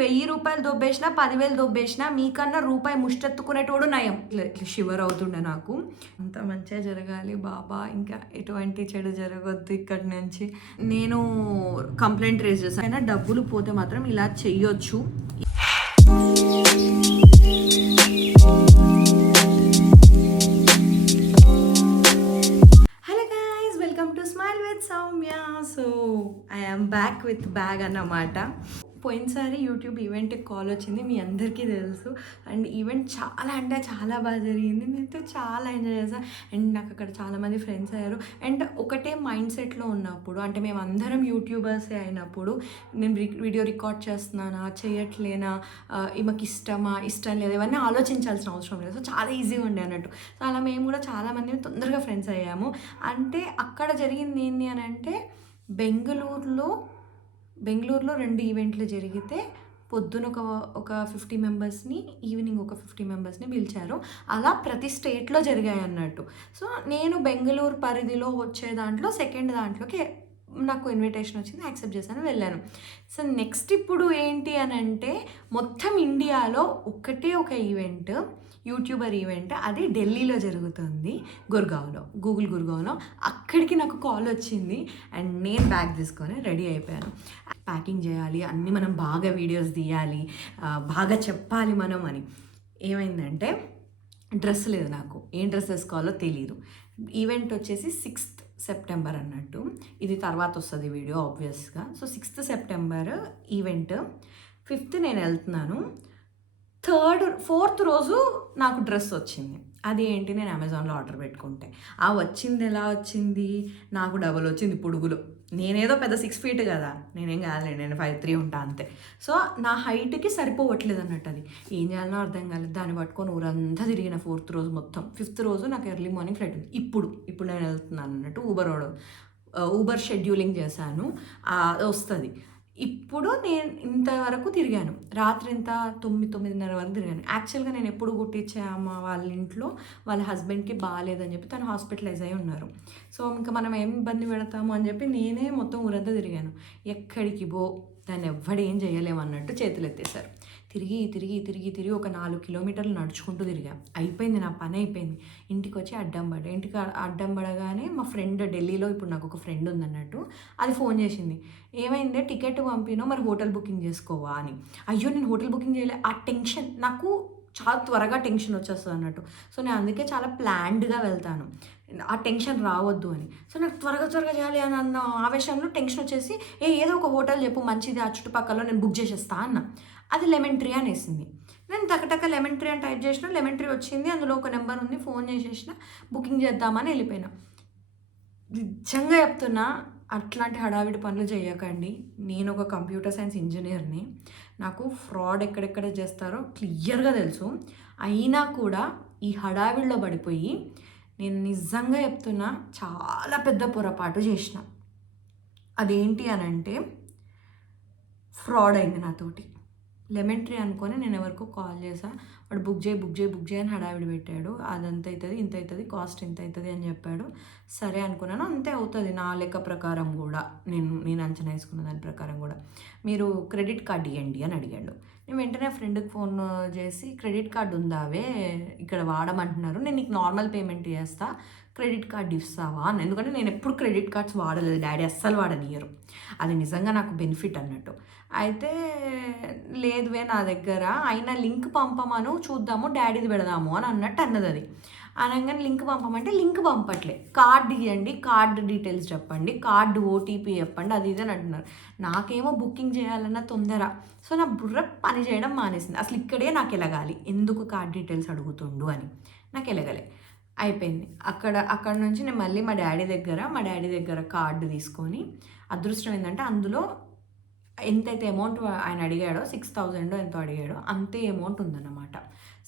వెయ్యి రూపాయలు దొబ్బేసినా పదివేలు దొబ్బేసినా మీకన్నా రూపాయి ముష్టెత్తుకునేటోడు నయం. ఇట్లా షివర్ అవుతుండే నాకు. అంత మంచిగా జరగాలి బాబా. ఇంకా ఎటువంటి చెడు జరగద్దు ఇక్కడి నుంచి. నేను కంప్లైంట్ రేజ్ చేశాను. అయినా డబ్బులు పోతే మాత్రం ఇలా చెయ్యొచ్చు. Hello welcome to smile Soumya so I am back with bag అన్నమాట. పోయినసారి యూట్యూబ్ ఈవెంట్కి కాల్ వచ్చింది మీ అందరికీ తెలుసు. అండ్ ఈవెంట్ చాలా అంటే చాలా బాగా జరిగింది. నేనైతే చాలా ఎంజాయ్ చేశాను అండ్ నాకు అక్కడ చాలామంది ఫ్రెండ్స్ అయ్యారు. అండ్ ఒకటే మైండ్ సెట్లో ఉన్నప్పుడు అంటే మేము అందరం యూట్యూబర్సే అయినప్పుడు నేను రి- వీడియో రికార్డ్ చేస్తున్నానా చేయట్లేనా ఈమెకి ఇష్టమా ఇష్టం లేదా ఇవన్నీ ఆలోచించాల్సిన అవసరం లేదు. సో చాలా ఈజీగా ఉండే అన్నట్టు. సో అలా మేము కూడా చాలామంది తొందరగా ఫ్రెండ్స్ అయ్యాము. అంటే అక్కడ జరిగింది ఏంటి అని అంటే బెంగళూరులో బెంగళూరులో రెండు ఈవెంట్లు జరిగితే పొద్దున ఒక ఒక ఫిఫ్టీ మెంబర్స్ని ఈవినింగ్ ఒక ఫిఫ్టీ మెంబర్స్ని పిలిచారు. అలా ప్రతి స్టేట్లో జరిగాయి అన్నట్టు సో నేను బెంగళూరు పరిధిలో వచ్చే దాంట్లో సెకండ్ దాంట్లోకి నాకు ఇన్విటేషన్ వచ్చింది యాక్సెప్ట్ చేశాను వెళ్ళాను. సో నెక్స్ట్ ఇప్పుడు ఏంటి అని అంటే మొత్తం ఇండియాలో ఒకటే ఒక ఈవెంట్. యూట్యూబర్ ఈవెంట్ అది ఢిల్లీలో జరుగుతుంది గుర్గావ్లో. గూగుల్ గుర్గావ్లో. అక్కడికి నాకు కాల్ వచ్చింది అండ్ నేను బ్యాగ్ తీసుకొని రెడీ అయిపోయాను. ప్యాకింగ్ చేయాలి అన్నీ మనం బాగా వీడియోస్ తీయాలి బాగా చెప్పాలి మనం అని. ఏమైందంటే డ్రెస్ లేదు నాకు. ఏం డ్రెస్ వేసుకోవాలో తెలియదు ఈవెంట్ వచ్చేసి సిక్స్త్ సెప్టెంబర్ అన్నట్టు. ఇది తర్వాత వస్తుంది వీడియో ఆబ్వియస్గా so sixth September event. Fifth నేను వెళ్తున్నాను. థర్డ్ ఫోర్త్ రోజు నాకు డ్రెస్ వచ్చింది. అది ఏంటి? నేను అమెజాన్లో ఆర్డర్ పెట్టుకుంటే. ఆ వచ్చింది ఎలా వచ్చింది? నాకు డబల్ వచ్చింది పొడుగులో. నేనేదో పెద్ద సిక్స్ ఫీట్ కదా. నేనేం కాదులే నేను ఫైవ్ త్రీ ఉంటా అంతే. సో నా హైట్కి సరిపోవట్లేదు అన్నట్టు అది. ఏం చేయాలనో అర్థం కాలేదు. దాన్ని పట్టుకొని ఊరంతా తిరిగిన ఫోర్త్ రోజు మొత్తం. ఫిఫ్త్ రోజు నాకు ఎర్లీ మార్నింగ్ ఫ్లైట్ ఉంది. ఇప్పుడు ఇప్పుడు నేను వెళ్తున్నాను అన్నట్టు ఊబర్ ఊబర్ షెడ్యూలింగ్ చేశాను. వస్తుంది. ఇప్పుడు నేను ఇంతవరకు తిరిగాను. రాత్రి ఇంత తొమ్మిది తొమ్మిదిన్నర వరకు తిరిగాను. యాక్చువల్గా నేను ఎప్పుడు కుట్టించే అమ్మ వాళ్ళ ఇంట్లో వాళ్ళ హస్బెండ్కి బాగాలేదని చెప్పి తను హాస్పిటలైజ్ అయి ఉన్నారు. సో ఇంకా మనం ఏం ఇబ్బంది పెడతాము అని చెప్పి నేనే మొత్తం ఊరంతా తిరిగాను. ఎక్కడికి పో దాన్ని ఎవ్వడు ఏం చేయలేమన్నట్టు చేతులు ఎత్తేసారు తిరిగి తిరిగి తిరిగి తిరిగి ఒక నాలుగు కిలోమీటర్లు నడుచుకుంటూ తిరిగా. అయిపోయింది నా పని అయిపోయింది. ఇంటికి వచ్చి అడ్డం పడ ఇంటికి అడ్డం పడగానే మా ఫ్రెండ్ ఢిల్లీలో ఇప్పుడు నాకు ఒక ఫ్రెండ్ ఉందన్నట్టు అది ఫోన్ చేసింది. ఏమైందే? టికెట్ పంపినో మరి హోటల్ బుకింగ్ చేసుకోవా అని. అయ్యో నేను హోటల్ బుకింగ్ చేయలే. ఆ టెన్షన్ నాకు చాలా త్వరగా టెన్షన్ వచ్చేస్తుంది అన్నట్టు. సో నేను అందుకే చాలా ప్లాన్డ్గా వెళ్తాను. ఆ టెన్షన్ రావద్దు అని. సో నాకు త్వరగా త్వరగా చేయాలి అని అన్న ఆవేశంలో టెన్షన్ వచ్చేసి ఏ ఏదో ఒక హోటల్ చెప్పు మంచిది ఆ చుట్టుపక్కల నేను బుక్ చేసేస్తా అన్న. అది లెమన్ ట్రీ అని వేసింది నేను టకటక లెమన్ ట్రీ అని టైప్ చేసిన లెమన్ ట్రీ వచ్చింది అందులో ఒక నెంబర్ ఉంది ఫోన్ చేసేసిన బుకింగ్ చేద్దామని వెళ్ళిపోయినా. నిజంగా చెప్తున్నా అట్లాంటి హడావిడి పనులు చేయకండి నేను ఒక కంప్యూటర్ సైన్స్ ఇంజనీర్ని నాకు ఫ్రాడ్ ఎక్కడెక్కడ చేస్తారో క్లియర్గా తెలుసు. అయినా కూడా ఈ హడావిడిలో పడిపోయి నేను నిజంగా చెప్తున్నా చాలా పెద్ద పొరపాటు చేసిన. అదేంటి అని అంటే ఫ్రాడ్ అయింది నాతోటి. లెమన్ ట్రీ అనుకొని నేను ఎవరికో కాల్ చేసా వాడు బుక్ చేయి బుక్ చేయి బుక్ చేయి అని హడావిడి పెట్టాడు. అదంత అవుతుంది ఇంత అవుతుంది కాస్ట్ ఇంత అవుతుంది అని చెప్పాడు. సరే అనుకున్నాను. అంతే అవుతుంది నా లెక్క ప్రకారం కూడా. నేను నేను అంచనా వేసుకున్న దాని ప్రకారం కూడా. మీరు క్రెడిట్ కార్డ్ ఇవ్వండి అని అడిగాడు. నేను వెంటనే ఫ్రెండ్కి ఫోన్ చేసి క్రెడిట్ కార్డు ఉందావే? ఇక్కడ వాడమంటున్నారు. నేను నీకు నార్మల్ పేమెంట్ చేస్తా. క్రెడిట్ కార్డ్ ఇస్తావా అని. ఎందుకంటే నేను ఎప్పుడు క్రెడిట్ కార్డ్స్ వాడలేదు. డాడీ అస్సలు వాడనియరు అది నిజంగా నాకు బెనిఫిట్ అన్నట్టు. అయితే లేదువే నా దగ్గర. అయినా లింక్ పంపమను చూద్దాము డాడీది పెడదాము అని అన్నట్టు అన్నది అది. అనగానే లింక్ పంపమంటే లింక్ పంపట్లే. కార్డు ఇవ్వండి కార్డు డీటెయిల్స్ చెప్పండి కార్డు ఓటీపీ చెప్పండి అది ఇది అని అంటున్నారు. నాకేమో బుకింగ్ చేయాలన్న తొందర. సో నా బుర్ర పని చేయడం మానేసింది. అసలు ఇక్కడే నాకు ఎలగాలి. ఎందుకు కార్డ్ డీటెయిల్స్ అడుగుతుండు అని. నాకు ఎలగలే. అయిపోయింది. అక్కడ అక్కడ నుంచి నేను మళ్ళీ మా డాడీ దగ్గర మా డాడీ దగ్గర కార్డు తీసుకొని అదృష్టం ఏంటంటే అందులో ఎంతైతే అమౌంట్ ఆయన అడిగాడో సిక్స్ థౌజండ్ ఎంతో అడిగాడో అంతే అమౌంట్ ఉందన్నమాట.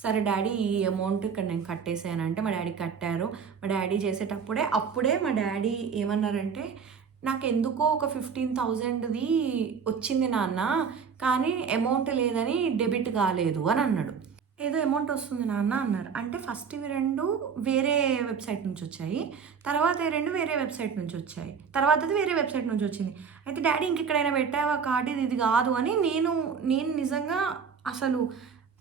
సరే డాడీ ఈ అమౌంట్ ఇక్కడ నేను కట్టేసానంటే మా డాడీ కట్టారు. మా డాడీ చేసేటప్పుడే అప్పుడే మా డాడీ ఏమన్నారంటే నాకు ఎందుకో ఒక ఫిఫ్టీన్ థౌజండ్ది వచ్చింది నాన్న కానీ అమౌంట్ లేదని డెబిట్ కాలేదు అని అన్నాడు. ఏదో అమౌంట్ వస్తుంది నాన్న అన్నారు. అంటే ఫస్ట్ ఇవి రెండు వేరే వెబ్సైట్ నుంచి వచ్చాయి. తర్వాత ఈ రెండు వేరే వెబ్సైట్ నుంచి వచ్చాయి. తర్వాతది వేరే వెబ్సైట్ నుంచి వచ్చింది. అయితే డాడీ ఇంకెక్కడైనా పెట్టావా? కార్డు ఇది ఇది కాదు అని నేను నేను నిజంగా అసలు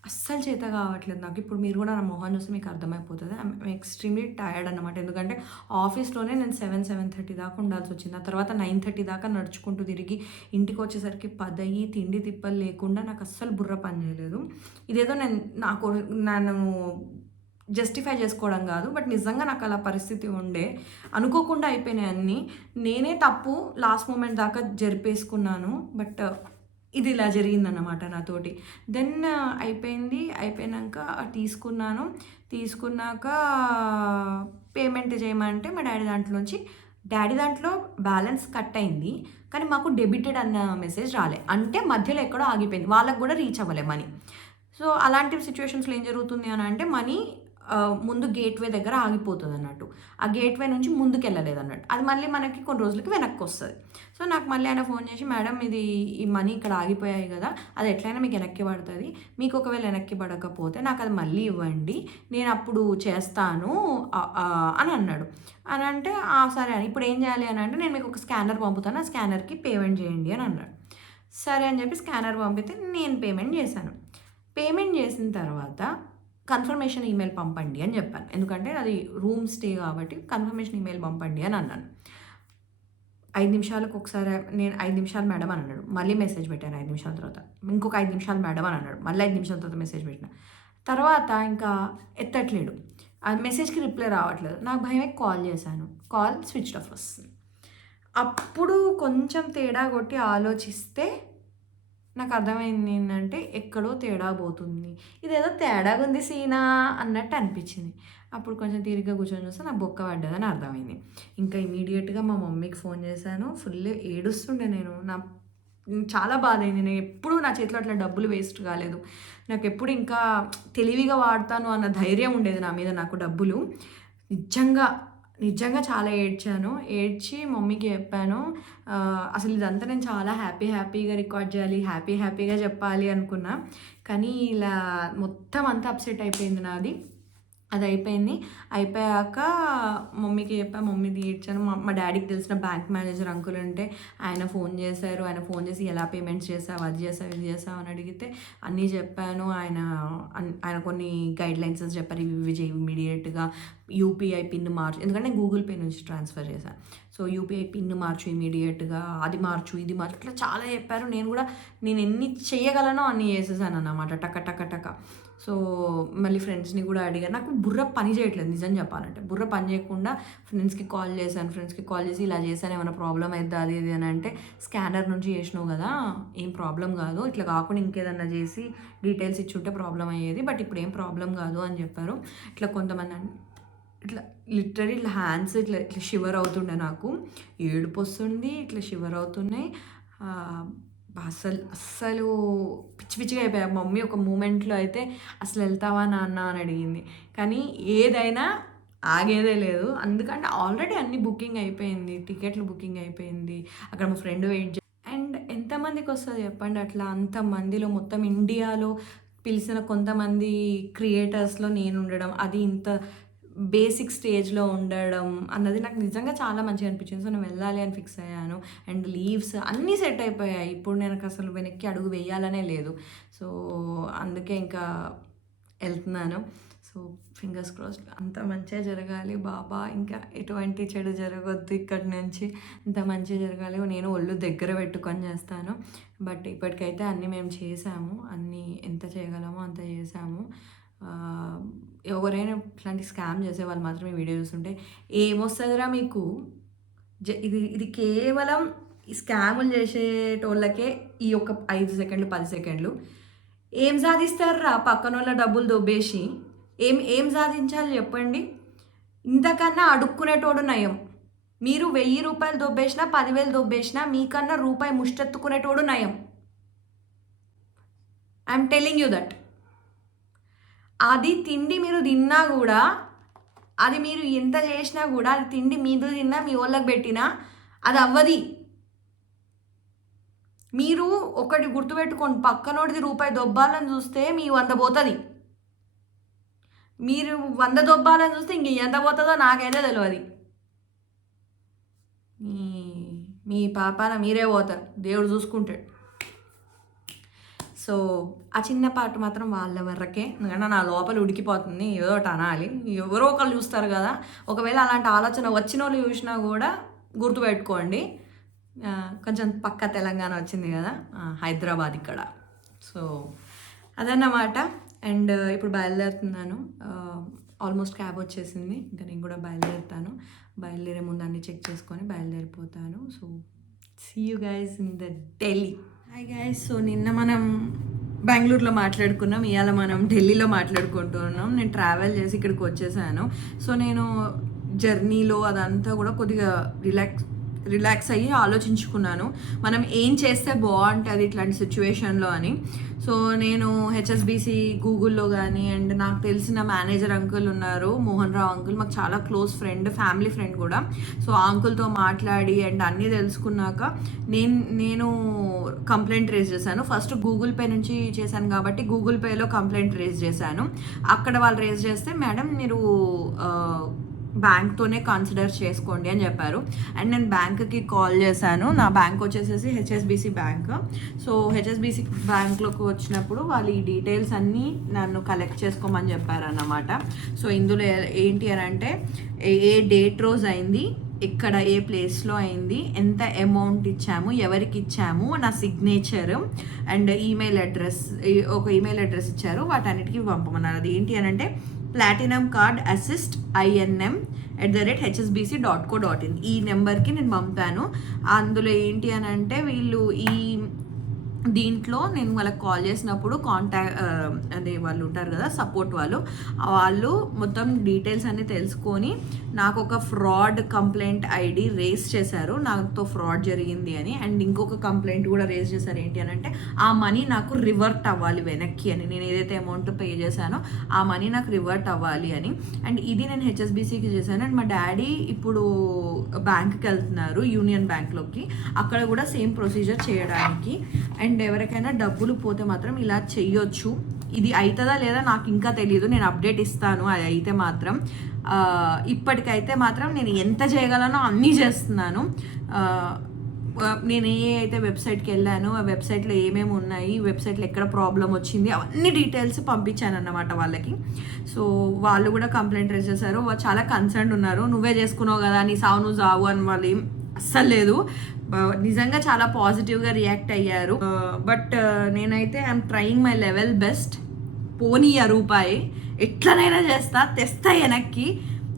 అస్సలు చేత కావట్లేదు నాకు. ఇప్పుడు మీరు కూడా నా మొహం చూస్తే మీకు అర్థమైపోతుంది. ఐమ్ ఎక్స్ట్రీమ్లీ టైర్డ్ అనమాట ఎందుకంటే ఆఫీస్లోనే నేను సెవెన్ సెవెన్ థర్టీ దాకా ఉండాల్సి వచ్చింది. ఆ తర్వాత నైన్ థర్టీ దాకా నడుచుకుంటూ తిరిగి ఇంటికి వచ్చేసరికి పదయి తిండి తిప్పలు లేకుండా నాకు అస్సలు బుర్ర పని చేయలేదు. ఇదేదో నేను నాకు నన్ను జస్టిఫై చేసుకోవడం కాదు. బట్ నిజంగా నాకు అలా పరిస్థితి ఉండే. అనుకోకుండా అయిపోయినాయి అన్నీ. నేనే తప్పు లాస్ట్ మూమెంట్ దాకా జరిపేసుకున్నాను. బట్ ఇది ఇలా జరిగిందన్నమాట నాతోటి. దెన్ అయిపోయింది. అయిపోయినాక తీసుకున్నాను. తీసుకున్నాక పేమెంట్ చేయమంటే మా డాడీ దాంట్లోంచి డాడీ దాంట్లో బ్యాలెన్స్ కట్ అయింది కానీ మాకు డెబిటెడ్ అన్న మెసేజ్ రాలే. అంటే మధ్యలో ఎక్కడో ఆగిపోయింది. వాళ్ళకు కూడా రీచ్ అవ్వలే మనీ. సో అలాంటి సిచ్యువేషన్స్లో ఏం జరుగుతుంది అని అంటే మనీ ముందు గేట్వే దగ్గర ఆగిపోతుంది అన్నట్టు ఆ గేట్వే నుంచి ముందుకు వెళ్ళలేదు అన్నట్టు అది మళ్ళీ మనకి కొన్ని రోజులకి వెనక్కి వస్తుంది సో నాకు మళ్ళీ ఆయన ఫోన్ చేసి మేడం ఇది ఈ మనీ ఇక్కడ ఆగిపోయాయి కదా అది ఎట్లయినా మీకు వెనక్కి పడుతుంది. మీకు ఒకవేళ వెనక్కి పడకపోతే నాకు అది మళ్ళీ ఇవ్వండి. నేను అప్పుడు చేస్తాను. అని అన్నాడు. అని అంటే సరే అని. ఇప్పుడు ఏం చేయాలి? అని అంటే నేను మీకు ఒక స్కానర్ పంపుతాను. ఆ స్కానర్కి పేమెంట్ చేయండి. అని అన్నాడు. సరే అని చెప్పి స్కానర్ పంపితే నేను పేమెంట్ చేశాను. పేమెంట్ చేసిన తర్వాత కన్ఫర్మేషన్ ఈమెయిల్ పంపండి అని చెప్పాను. ఎందుకంటే అది రూమ్ స్టే కాబట్టి కన్ఫర్మేషన్ ఈమెయిల్ పంపండి అని అన్నాను. ఐదు నిమిషాలకు ఒకసారి నేను ఐదు నిమిషాలు మేడం అని అన్నాడు. మళ్ళీ మెసేజ్ పెట్టాను ఐదు నిమిషాల తర్వాత. ఇంకొక ఐదు నిమిషాలు మేడం అని అన్నాడు. మళ్ళీ ఐదు నిమిషాల తర్వాత మెసేజ్ పెట్టిన. తర్వాత ఇంకా ఎత్తట్లేడు. ఆ మెసేజ్కి రిప్లై రావట్లేదు. నాకు భయమే కాల్ చేశాను. కాల్ స్విచ్ ఆఫ్ వస్తుంది. అప్పుడు కొంచెం తేడా కొట్టి ఆలోచిస్తే నాకు అర్థమైంది ఏంటంటే ఎక్కడో తేడా పోతుంది. ఇదేదో తేడాగా ఉంది సీనా అన్నట్టు అనిపించింది. అప్పుడు కొంచెం తీరిగ్గా కూర్చొని చూస్తే నా బొక్క పడ్డదని అర్థమైంది. ఇంకా ఇమీడియట్గా మా మమ్మీకి ఫోన్ చేశాను. ఫుల్ ఏడుస్తుండే నేను. నా చాలా బాధ అయింది నేను ఎప్పుడు నా చేతిలో అట్లా డబ్బులు వేస్ట్ కాలేదు. నాకు ఎప్పుడు ఇంకా తెలివిగా వాడతాను అన్న ధైర్యం ఉండేది నా మీద నాకు డబ్బులు. నిజంగా నిజంగా చాలా ఏడ్చాను. ఏడ్చి మమ్మీకి చెప్పాను అసలు ఇదంతా నేను చాలా హ్యాపీ హ్యాపీగా రికార్డ్ చేయాలి హ్యాపీ హ్యాపీగా చెప్పాలి అనుకున్నా. కానీ ఇలా మొత్తం అంతా అప్సెట్ అయిపోయింది నాది. అది అయిపోయింది అయిపోయాక మమ్మీకి చెప్పా మమ్మీ ఏడ్చాను. మా మా డాడీకి తెలిసిన బ్యాంక్ మేనేజర్ అంకుల్ ఉంటే ఆయన ఫోన్ చేశారు. ఆయన ఫోన్ చేసి ఎలా పేమెంట్స్ చేసావు అది చేసావు ఇది చేసావు అని అడిగితే అన్నీ చెప్పాను. ఆయన అన్- ఆయన కొన్ని గైడ్ లైన్స్ చెప్పారు. ఇవి ఇవి చేయి ఇమీడియట్గా యూపీఐ పిన్ మార్చు ఎందుకంటే నేను గూగుల్ పే నుంచి ట్రాన్స్ఫర్ చేశాను సో యూపీఐ పిన్ మార్చు ఇమీడియట్గా అది మార్చు ఇది మార్చు ఇట్లా చాలా చెప్పారు. నేను కూడా నేను ఎన్ని చేయగలనో అన్ని చేసేసాను అన్నమాట టక టక టక. సో మళ్ళీ ఫ్రెండ్స్ని కూడా అడిగాను నాకు బుర్ర పని చేయట్లేదు నిజం చెప్పాలంటే. బుర్ర పని చేయకుండా ఫ్రెండ్స్కి కాల్ చేశాను ఫ్రెండ్స్కి కాల్ చేసి ఇలా చేశాను ఏమైనా ప్రాబ్లం అవుతుంది అది ఇది అని అంటే స్కానర్ నుంచి చేసినావు కదా ఏం ప్రాబ్లం కాదు. ఇట్లా కాకుండా ఇంకేదన్నా చేసి డీటెయిల్స్ ఇచ్చుంటే ప్రాబ్లం అయ్యేది బట్ ఇప్పుడు ఏం ప్రాబ్లం కాదు అని చెప్పారు. ఇట్లా కొంతమంది ఇట్లా లిటరీ ఇట్లా హ్యాండ్స్ ఇట్లా ఇట్లా షివర్ అవుతుండే నాకు. ఏడుపు వస్తుంది ఇట్లా షివర్ అవుతున్నాయి. అసలు అస్సలు పిచ్చి పిచ్చిగా అయిపోయా. మమ్మీ ఒక మూమెంట్లో అయితే అసలు వెళ్తావా నాన్న అని అడిగింది. కానీ ఏదైనా ఆగేదే లేదు. అందుకంటే ఆల్రెడీ అన్ని బుకింగ్ అయిపోయింది టికెట్లు బుకింగ్ అయిపోయింది. అక్కడ మా ఫ్రెండ్ వెయిట్ అండ్ ఎంతమందికి వస్తుంది చెప్పండి. అట్లా అంతమందిలో మొత్తం ఇండియాలో పిలిచిన కొంతమంది క్రియేటర్స్లో నేను ఉండడం అది ఇంత బేసిక్ స్టేజ్లో ఉండడం అన్నది నాకు నిజంగా చాలా మంచిగా అనిపించింది. సో నేను వెళ్ళాలి అని ఫిక్స్ అయ్యాను. అండ్ లీవ్స్ అన్నీ సెట్ అయిపోయాయి. ఇప్పుడు నేను అసలు వెనక్కి అడుగు వేయాలనే లేదు. సో అందుకే ఇంకా వెళ్తున్నాను. సో ఫింగర్స్ క్రాస్ అంత మంచిగా జరగాలి బాబా. ఇంకా ఎటువంటి చెడు జరగొద్దు ఇక్కడి నుంచి. ఇంత మంచిగా జరగాలి. నేను ఒళ్ళు దగ్గర పెట్టుకొని చేస్తాను. బట్ ఇప్పటికైతే అన్నీ మేము చేసాము. అన్నీ ఎంత చేయగలమో అంత చేసాము. ఎవరైనా ఇట్లాంటి స్కామ్ చేసే వాళ్ళు మాత్రమే వీడియో చూస్తుంటే ఏమొస్తుందిరా మీకు? జ ఇది ఇది కేవలం ఈ స్కాములు చేసేటోళ్ళకే ఈ యొక్క ఐదు సెకండ్లు పది సెకండ్లు. ఏం సాధిస్తారా పక్కన వాళ్ళ డబ్బులు దొబ్బేసి? ఏం ఏం సాధించాలి చెప్పండి? ఇంతకన్నా అడుక్కునేటోడు నయం. మీరు వెయ్యి రూపాయలు దొబ్బేసినా పదివేలు దొబ్బేసినా మీకన్నా రూపాయి ముష్టెత్తుకునేటోడు నయం. I'm telling you that. అది తిండి మీరు తిన్నా కూడా అది మీరు ఎంత చేసినా కూడా అది తిండి మీరు తిన్నా మీ వాళ్ళకి పెట్టినా అది అవ్వది. మీరు ఒకటి గుర్తుపెట్టుకోండి పక్కనోడిది రూపాయి దొబ్బాలని చూస్తే మీ వంద పోతుంది. మీరు వంద దొబ్బాలని చూస్తే ఇంక ఎంత పోతుందో నాకైతే తెలియదు మీ మీ పాపాన మీరే పోతారు దేవుడు చూసుకుంటాడు. సో ఆ చిన్న పాట మాత్రం వాళ్ళ వరకే ఎందుకంటే నా లోపల ఉడికిపోతుంది ఏదో ఒకటి అనాలి. ఎవరో ఒకళ్ళు చూస్తారు కదా ఒకవేళ అలాంటి ఆలోచన వచ్చిన వాళ్ళు చూసినా కూడా గుర్తుపెట్టుకోండి. కొంచెం పక్క తెలంగాణ వచ్చింది కదా హైదరాబాద్ ఇక్కడ. సో అదన్నమాట. అండ్ ఇప్పుడు బయలుదేరుతున్నాను. ఆల్మోస్ట్ క్యాబ్ వచ్చేసింది. ఇంకా నేను కూడా బయలుదేరుతాను. బయలుదేరే ముందు అన్ని చెక్ చేసుకొని బయలుదేరిపోతాను. So see you guys in the Delhi hi guys so నిన్న మనం బెంగళూరులో మాట్లాడుకున్నాం ఇవాళ మనం ఢిల్లీలో మాట్లాడుకుంటున్నాం నేను ట్రావెల్ చేసి ఇక్కడికి వచ్చేసాను. సో నేను జర్నీలో అదంతా కూడా కొద్దిగా రిలాక్స్ రిలాక్స్ అయ్యి ఆలోచించుకున్నాను. మనం ఏం చేస్తే బాగుంటుంది ఇట్లాంటి సిచ్యువేషన్లో అని. సో నేను హెచ్ఎస్బిసి గూగుల్లో కానీ అండ్ నాకు తెలిసిన మేనేజర్ అంకుల్ ఉన్నారు మోహన్ రావు అంకుల్. మాకు చాలా క్లోజ్ ఫ్రెండ్ ఫ్యామిలీ ఫ్రెండ్ కూడా. సో ఆ అంకుల్తో మాట్లాడి అండ్ అన్నీ తెలుసుకున్నాక నేను నేను కంప్లైంట్ రేజ్ చేశాను. ఫస్ట్ గూగుల్ పే నుంచి చేశాను కాబట్టి గూగుల్ పేలో కంప్లైంట్ రేజ్ చేశాను. అక్కడ వాళ్ళు రేజ్ చేస్తే మేడం మీరు బ్యాంక్తోనే కన్సిడర్ చేసుకోండి అని చెప్పారు. అండ్ నేను బ్యాంక్కి కాల్ చేశాను. నా బ్యాంక్ వచ్చేసేసి హెచ్ఎస్బిసి బ్యాంక్. సో హెచ్ఎస్బిసి బ్యాంక్లోకి వచ్చినప్పుడు వాళ్ళు ఈ డీటెయిల్స్ అన్నీ నన్ను కలెక్ట్ చేసుకోమని చెప్పారన్నమాట. సో ఇందులో ఏంటి అని అంటే ఏ- ఏ డేట్ రోజు అయింది ఇక్కడ ఏ ప్లేస్లో అయింది ఎంత అమౌంట్ ఇచ్చాము ఎవరికి ఇచ్చాము నా సిగ్నేచర్ అండ్ ఈమెయిల్ అడ్రస్ ఒక ఈమెయిల్ అడ్రస్ ఇచ్చారు. వాటన్నిటికీ పంపమన్నారు. అది ఏంటి అని అంటే platinum card assist INM at the rate HSBC dot co dot in ఈ నెంబర్కి నేను పంపాను. అందులో ఏంటి అని అంటే వీళ్ళు ఈ దీంట్లో నేను వాళ్ళకి కాల్ చేసినప్పుడు కాంటాక్ట్ అదే వాళ్ళు ఉంటారు కదా సపోర్ట్ వాళ్ళు వాళ్ళు మొత్తం డీటెయిల్స్ అన్ని తెలుసుకొని నాకు ఒక ఫ్రాడ్ కంప్లైంట్ ఐడి రేస్ చేశారు. నాతో ఫ్రాడ్ జరిగింది అని. అండ్ ఇంకొక కంప్లైంట్ కూడా రేస్ చేశారు. ఏంటి అని అంటే ఆ మనీ నాకు రివర్ట్ అవ్వాలి వెనక్కి అని. నేను ఏదైతే అమౌంట్ పే చేశానో ఆ మనీ నాకు రివర్ట్ అవ్వాలి అని. అండ్ ఇది నేను హెచ్ఎస్బిసికి చేశాను. అండ్ మా డాడీ ఇప్పుడు బ్యాంక్కి వెళ్తున్నారు యూనియన్ బ్యాంక్లోకి అక్కడ కూడా సేమ్ ప్రొసీజర్ చేయడానికి. అండ్ ఎవరికైనా డబ్బులు పోతే మాత్రం ఇలా చెయ్యొచ్చు. ఇది అవుతుందా లేదా నాకు ఇంకా తెలియదు నేను అప్డేట్ ఇస్తాను. అది అయితే మాత్రం ఇప్పటికైతే మాత్రం నేను ఎంత చేయగలనో అన్నీ చేస్తున్నాను. నేను ఏ అయితే వెబ్సైట్కి వెళ్ళానో ఆ వెబ్సైట్లో ఏమేమి ఉన్నాయి వెబ్సైట్లో ఎక్కడ ప్రాబ్లం వచ్చింది అవన్నీ డీటెయిల్స్ పంపించాను అన్నమాట వాళ్ళకి. సో వాళ్ళు కూడా కంప్లైంట్ రేస్ చేశారు. వాళ్ళు చాలా కన్సర్న్ ఉన్నారు. నువ్వే చేసుకున్నావు కదా నీ సావు నువ్వు సావు అని వాళ్ళు అస్సలు లేదు. నిజంగా చాలా పాజిటివ్గా రియాక్ట్ అయ్యారు. బట్ నేనైతే I'm trying my level best పోనీ ఆ రూపాయి ఎట్లనైనా చేస్తా తెస్తా వెనక్కి.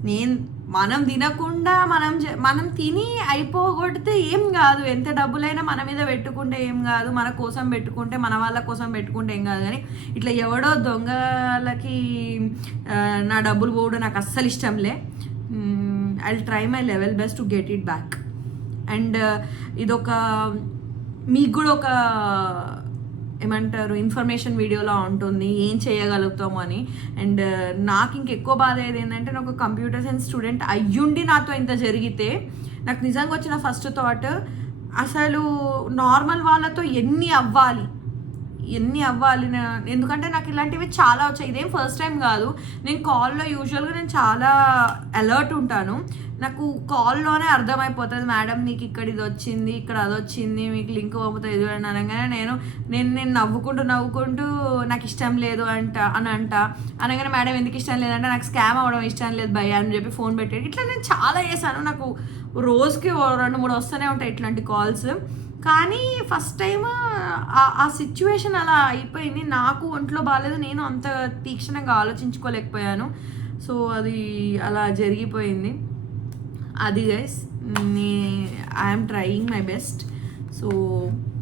నేను మనం తినకుండా మనం మనం తిని అయిపోగొడితే ఏం కాదు. ఎంత డబ్బులైనా మన మీద పెట్టుకుంటే ఏం కాదు. మన కోసం పెట్టుకుంటే మన వాళ్ళ కోసం పెట్టుకుంటే ఏం కాదు. కానీ ఇట్లా ఎవడో దొంగలకి నా డబ్బులు పోవడం నాకు అస్సలు ఇష్టంలే I try my level best to get it back and uh, ఇదొక మీకు కూడా ఒక ఏమంటారు ఇన్ఫర్మేషన్ వీడియోలా ఉంటుంది ఏం చేయగలుగుతాము అని. అండ్ uh, నాకు ఇంకెక్కువ బాధ ఏది ఏంటంటే నాకు కంప్యూటర్ సైన్స్ స్టూడెంట్ అయ్యుండి నాతో ఇంత జరిగితే నాకు నిజంగా వచ్చిన ఫస్ట్ థాట్ అసలు నార్మల్ వాళ్ళతో ఎన్ని అవ్వాలి? ఎన్ని అవ్వాలి ఎందుకంటే నాకు ఇలాంటివి చాలా వచ్చాయి. ఇదేం ఫస్ట్ టైం కాదు. నేను కాల్లో యూజువల్గా నేను చాలా అలర్ట్ ఉంటాను. నాకు కాల్లోనే అర్థమైపోతుంది మేడం నీకు ఇక్కడ ఇది వచ్చింది ఇక్కడ అది వచ్చింది మీకు లింక్ పంపుతుంది ఇది అని అనగానే నేను నేను నేను నవ్వుకుంటూ నవ్వుకుంటూ నాకు ఇష్టం లేదు అంట అని అంట. అనగానే మేడం ఎందుకు ఇష్టం లేదంటే నాకు స్కామ్ అవ్వడం ఇష్టం లేదు భయ అని చెప్పి ఫోన్ పెట్టాడు ఇట్లా నేను చాలా చేశాను. నాకు రోజుకి రెండు మూడు వస్తూనే ఉంటాయి ఇట్లాంటి కాల్స్ కానీ ఫస్ట్ టైం ఆ సిచ్యువేషన్ అలా అయిపోయింది. నాకు ఒంట్లో బాగాలేదు నేను అంత తీక్షణంగా ఆలోచించుకోలేకపోయాను. సో అది అలా జరిగిపోయింది. అది గైస్ నే I'm trying my best so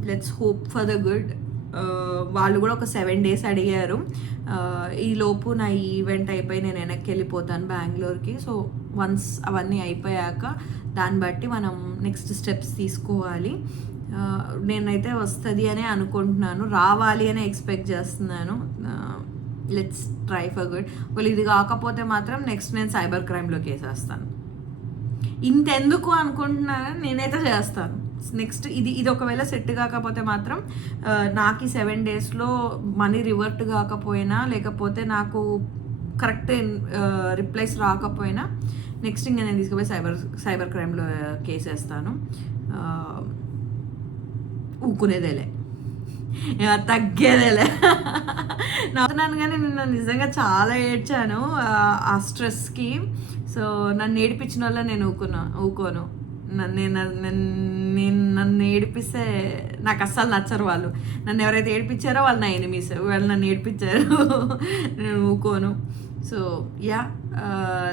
let's hope for the good వాళ్ళు కూడా ఒక సెవెన్ డేస్ అడిగారు. ఈలోపు ఈ లోపు నా ఈవెంట్ అయిపోయి నేను వెనక్కి వెళ్ళిపోతాను బెంగళూరుకి. సో వన్స్ అవన్నీ అయిపోయాక దాన్ని బట్టి మనం నెక్స్ట్ స్టెప్స్ తీసుకోవాలి. నేనైతే వస్తుంది అనే అనుకుంటున్నాను. రావాలి అని ఎక్స్పెక్ట్ చేస్తున్నాను. లెట్స్ ట్రై ఫర్ గుడ్ ఒకవేళ ఇది కాకపోతే మాత్రం నెక్స్ట్ నేను సైబర్ క్రైమ్లో కేసేస్తాను ఇంతెందుకు అనుకుంటున్నాను నేనైతే చేస్తాను. నెక్స్ట్ ఇది ఇది ఒకవేళ సెట్ కాకపోతే మాత్రం నాకు ఈ సెవెన్ డేస్లో మనీ రివర్ట్ కాకపోయినా లేకపోతే నాకు కరెక్ట్ రిప్లైస్ రాకపోయినా నెక్స్ట్ ఇంకా నేను తీసుకుపోయి సైబర్ సైబర్ క్రైమ్లో కేసేస్తాను. ఊకునేదేలే. తగ్గేదేలే. నవ్వుతున్నాను కానీ నిన్న నిజంగా చాలా ఏడ్చాను ఆ- స్ట్రెస్కి. సో నన్ను ఏడిపించిన వల్ల నేను ఊకున్నా ఊకోను. నన్ను నేను నన్ను- నేను నన్ను ఏడిపిస్తే నాకు అస్సలు నచ్చరు వాళ్ళు. నన్ను ఎవరైతే ఏడిపించారో వాళ్ళు నా ఎనిమిస్ వాళ్ళు నన్ను ఏడిపించారు. నేను ఊకోను. So yeah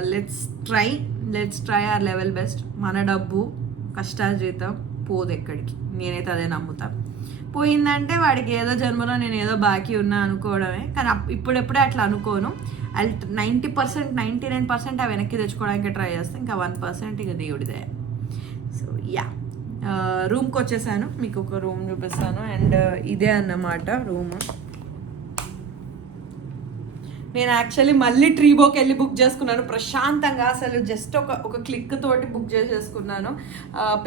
let's try let's try our level best మన డబ్బు కష్టార్జితం. పోదు ఎక్కడికి. నేనైతే అదే నమ్ముతాను పోయిందంటే వాడికి ఏదో జన్మలో నేను ఏదో బాకీ ఉన్నా అనుకోవడమే. కానీ అప్- ఇప్పుడెప్పుడే అట్లా అనుకోను. అది ninety percent ninety nine percent ఆ వెనక్కి తెచ్చుకోవడానికి ట్రై చేస్తాను ఇంకా వన్ పర్సెంట్ ఇక దేవుడిదే సో యా. రూమ్కి వచ్చేసాను మీకు ఒక రూమ్ చూపిస్తాను. అండ్ ఇదే అన్నమాట రూమ్. నేను యాక్చువల్లీ మళ్ళీ ట్రీబోకి వెళ్ళి బుక్ చేసుకున్నాను. ప్రశాంతంగా అసలు జస్ట్ ఒక ఒక క్లిక్ తోటి బుక్ చేసేసుకున్నాను.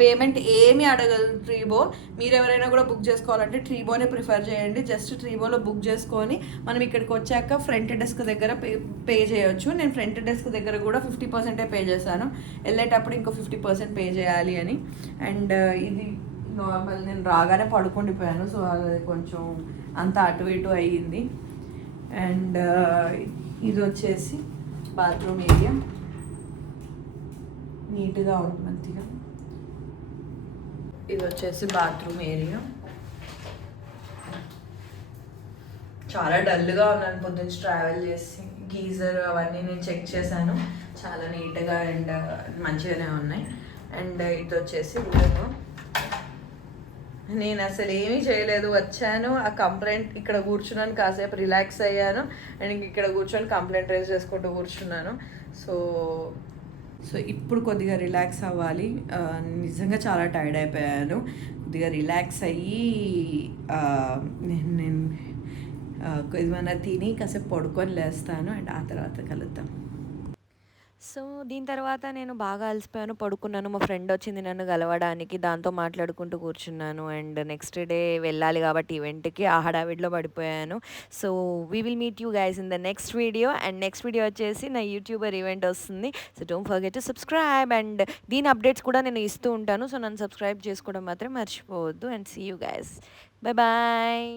పేమెంట్ ఏమీ అడగదు ట్రీబో మీరు ఎవరైనా కూడా బుక్ చేసుకోవాలంటే ట్రీబోనే ప్రిఫర్ చేయండి. జస్ట్ ట్రీబోలో బుక్ చేసుకొని మనం ఇక్కడికి వచ్చాక ఫ్రంట్ డెస్క్ దగ్గర పే పే చేయొచ్చు. నేను ఫ్రంట్ డెస్క్ దగ్గర కూడా ఫిఫ్టీ పర్సెంటే పే చేశాను. వెళ్ళేటప్పుడు ఇంకో ఫిఫ్టీ పర్సెంట్ పే చేయాలి అని. అండ్ ఇది నార్మల్ నేను రాగానే పడుకుండిపోయాను. సో అది కొంచెం అంత అటు ఇటు అయ్యింది. అండ్ ఇది వచ్చేసి బాత్రూమ్ ఏరియా. నీట్గా ఉంది మంచిగా. ఇది వచ్చేసి బాత్రూమ్ ఏరియా. చాలా డల్గా ఉన్నాను పొద్దున్న ట్రావెల్ చేసి. గీజర్ అవన్నీ నేను చెక్ చేశాను. చాలా నీట్గా అండ్ మంచిగానే ఉన్నాయి. అండ్ ఇది వచ్చేసి రూమ్ నేను అసలు ఏమీ చేయలేదు. వచ్చాను ఆ కంప్లైంట్ ఇక్కడ కూర్చున్నాను కాసేపు రిలాక్స్ అయ్యాను అండ్ ఇక్కడ కూర్చొని కంప్లైంట్ రైజ్ చేసుకుంటూ కూర్చున్నాను. సో సో ఇప్పుడు కొద్దిగా రిలాక్స్ అవ్వాలి. నిజంగా చాలా టైర్డ్ అయిపోయాను. కొద్దిగా రిలాక్స్ అయ్యి నేను నేను ఏమైనా తిని కాసేపు పడుకొని లేస్తాను అండ్ ఆ తర్వాత కలుద్దాం. సో దీని తర్వాత నేను బాగా అలసిపోయాను. పడుకున్నాను. మా ఫ్రెండ్ వచ్చింది నన్ను కలవడానికి. దాంతో మాట్లాడుకుంటూ కూర్చున్నాను. అండ్ నెక్స్ట్ డే వెళ్ళాలి కాబట్టి ఈవెంట్కి ఆ హడావిడిలో పడిపోయాను. So we will meet you guys in the next video and next video వచ్చేసి నా యూట్యూబర్ ఈవెంట్ వస్తుంది. So don't forget to subscribe and దీని అప్డేట్స్ కూడా నేను ఇస్తూ ఉంటాను. సో నన్ను సబ్స్క్రైబ్ చేసుకోవడం మాత్రం మర్చిపోవద్దు. And see you guys bye bye